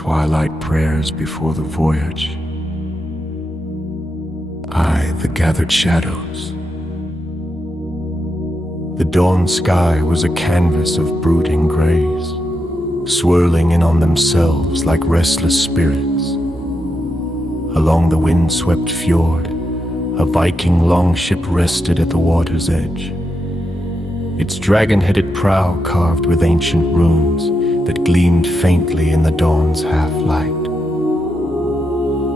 twilight prayers before the voyage. I, the gathered shadows. The dawn sky was a canvas of brooding grays, swirling in on themselves like restless spirits. Along the wind-swept fjord, a Viking longship rested at the water's edge, its dragon-headed prow carved with ancient runes that gleamed faintly in the dawn's half-light.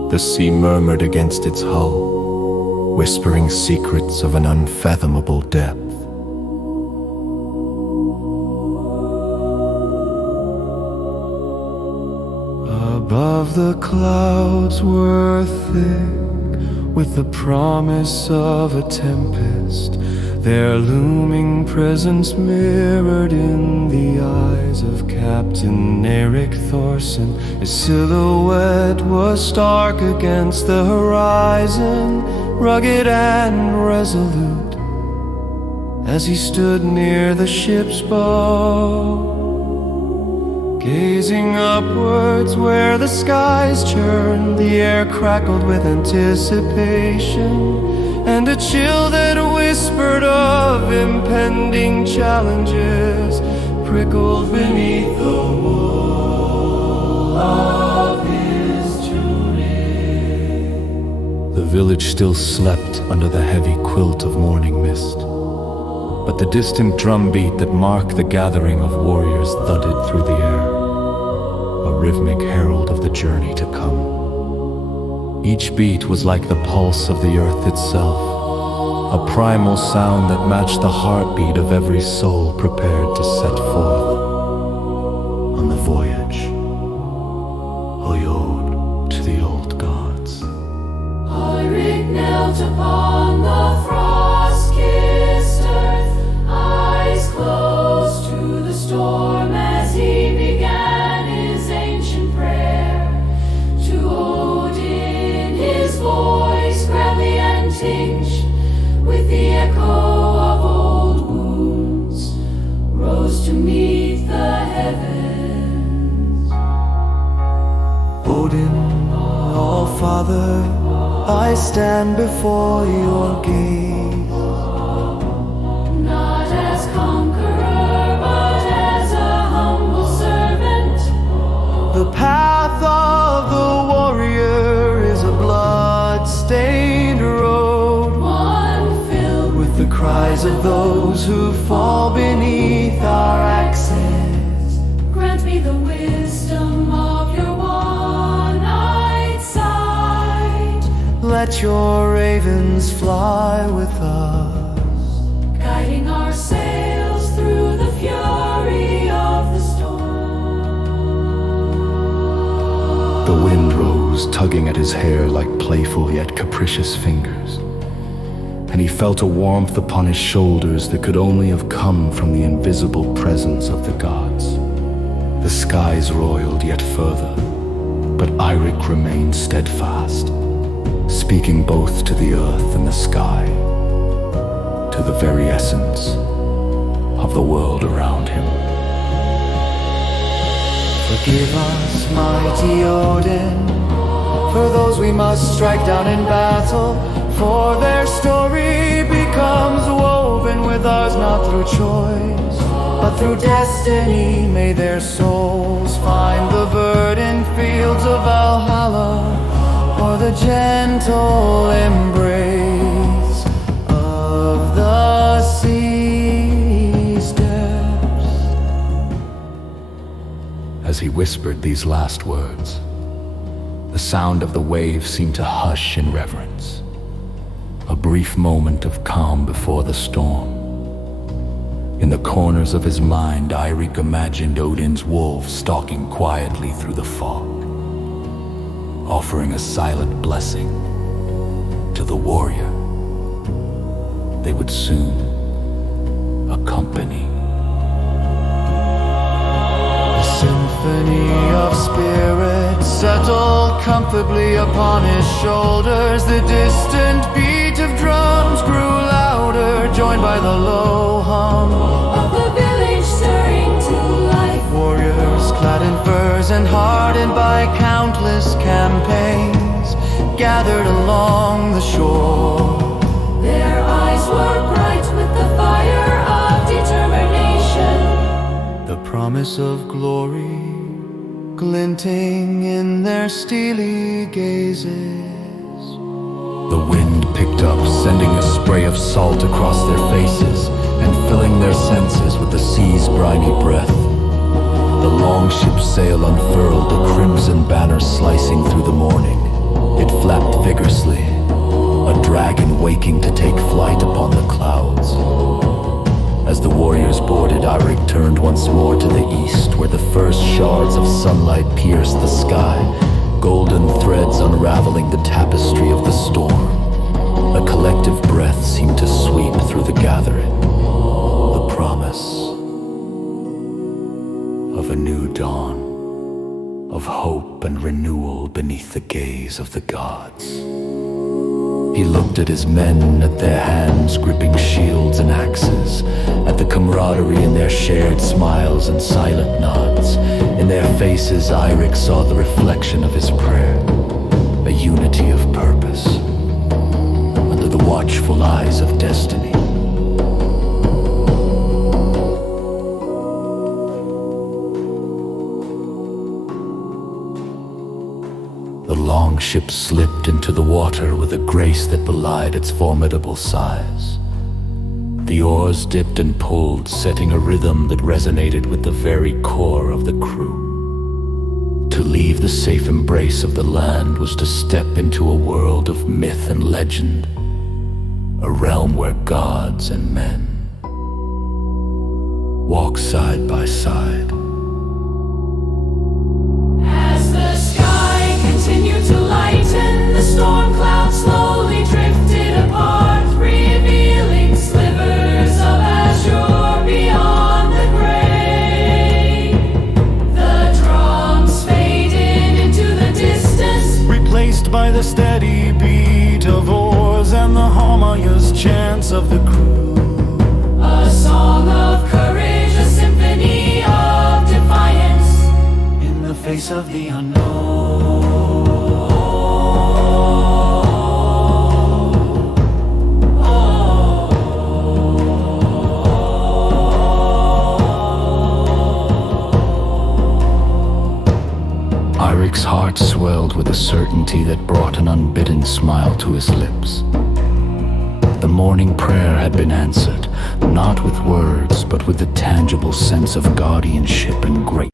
The sea murmured against its hull, whispering secrets of an unfathomable depth. Above the clouds were thick with the promise of a tempest, their looming presence mirrored in the eyes of Captain Eric Thorson. His silhouette was stark against the horizon, rugged and resolute, as he stood near the ship's bow, gazing upwards where the skies churned. The air crackled with anticipation, and a chill that whispered of impending challenges prickled beneath the wool of his tunic. The village still slept under the heavy quilt of morning mist, but the distant drumbeat that marked the gathering of warriors thudded through the air, a rhythmic herald of the journey to come. Each beat was like the pulse of the earth itself, a primal sound that matched the heartbeat of every soul prepared to set forth on the voyage. Ode to the old gods. Ulrich knelt upon the frost-kissed earth, eyes closed to the storm as he began his ancient prayer. To Odin his voice, grandly and tinged with the echo of old wounds, rose to meet the heavens. Odin, All-Father, I stand before your gaze, Not as conqueror, but as a humble servant. the path of the warrior is a blood-stained road, One filled with the cries of those who fall beneath our axes. Grant me the wisdom of your one-eyed sight, Let your ravens fly with us, guiding our sails through the fury of the storm. The wind rose, tugging at his hair like playful yet capricious fingers, and he felt a warmth upon his shoulders that could only have come from the invisible presence of the gods. The skies roiled yet further, but Eirik remained steadfast, speaking both to the earth and the sky, to the very essence of the world around him. Forgive us, mighty Odin, for those we must strike down in battle, for their story becomes woven with ours not through choice, but through destiny. May their souls find the verdant fields of Valhalla, or the gentle embrace of the sea's depths. As he whispered these last words, the sound of the waves seemed to hush in reverence. A brief moment of calm before the storm. In the corners of his mind, Eirik imagined Odin's wolves stalking quietly through the fog, offering a silent blessing to the warrior they would soon accompany. The symphony of spirits settled comfortably upon his shoulders. The distant beat of drums grew louder, joined by the low hum Of the village stirring to life, warriors clad in furs warriors and hardened by countless campaigns gathered along the shore. Their eyes were bright with the fire of determination. The promise of glory glinting in their steely gazes. The wind picked up, sending a spray of salt across their faces and filling their senses with the sea's briny breath. The long ship's sail unfurled, a crimson banner slicing through the morning. It flapped vigorously, a dragon waking to take flight upon the clouds. As the warriors boarded, Eirik turned once more to the east, where the first shards of sunlight pierced the sky, golden threads unraveling the tapestry of the storm. A collective breath seemed to sweep through the gathering, the promise of a new dawn, of hope and renewal beneath the gaze of the gods. He looked at his men, at their hands gripping shields and axes, at the camaraderie in their shared smiles and silent nods. In their faces, Eirik saw the reflection of his prayer, a unity of purpose, under the watchful eyes of destiny. The long ship slipped into the water with a grace that belied its formidable size. The oars dipped and pulled, setting a rhythm that resonated with the very core of the crew. To leave the safe embrace of the land was to step into a world of myth and legend, a realm where gods and men walk side by side. Continued to lighten, the storm clouds slowly drifted apart, revealing slivers of azure beyond the gray. The drums faded into the distance, Replaced by the steady beat of oars and the harmonious chants of the crew. a song of courage, a symphony of defiance. In the face of the unknown. Eirik's heart swelled with a certainty that brought an unbidden smile to his lips. The morning prayer had been answered, not with words, but with the tangible sense of guardianship and great.